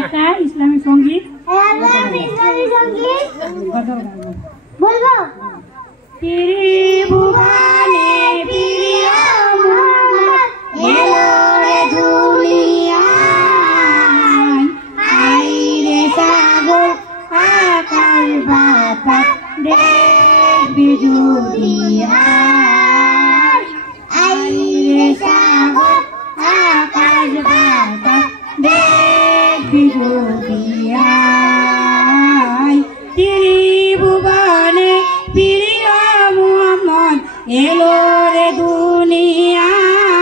একটা ইসলামিক সঙ্গীত বলবো। ত্রিভুবনে প্রিয় মোহাম্মদ এলো রে দুনিয়ায়, আইরে সাগর আকাশ বাতাস দেখবি দুনিয়ায়, আইরে সাগর আকাশ বাতাস দেখবি দুনিয়ায়। ত্রিভুবনে প্রিয় মোহাম্মদ এলো রে দুনিয়ায়,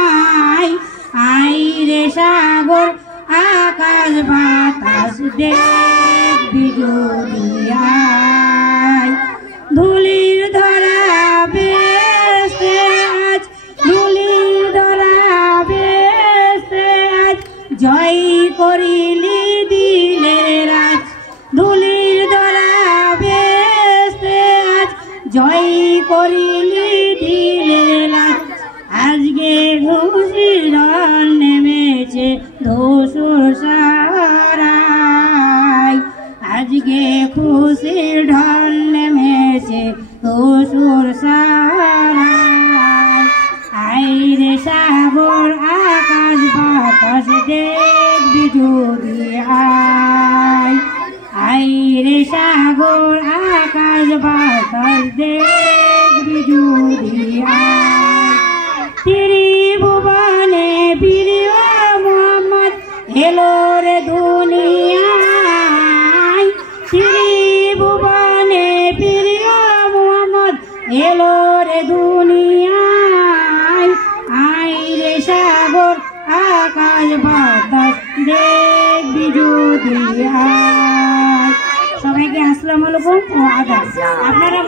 আইরে সাগর আকাশ বাতাস দেখবি দুনিয়ায়। ধুলির ধরা বেশে আজ, ধুলির ধরা বেশে আজ, জয় করিলি দিলের রাজ। ধুলির ধরা বেশে আজ, জয় করিলি দিলের রাজ। আজকে খুশির ঢল নেমেছে ধূসর সারায়, আজকে খুশির ঢল নেমেছে ধূসর সারায়। আইরে সাগর আকাশ বাতাস দেখবি দুনিয়ায়, আইরে সাগর আকাশ বাতাস দেখবি দুনিয়ায়। ত্রিভুবনে প্রিয় মোহাম্মদ এলো রে দুনিয়ায়, ত্রিভুবনে প্রিয় মোহাম্মদ এলো রে দুনিয়ায়, আইরে সাগর আকাশ বাতাস দেখবি দুনিয়ায়। সবাইকে আসসালামু আলাইকুম ও আদাব। আপনারা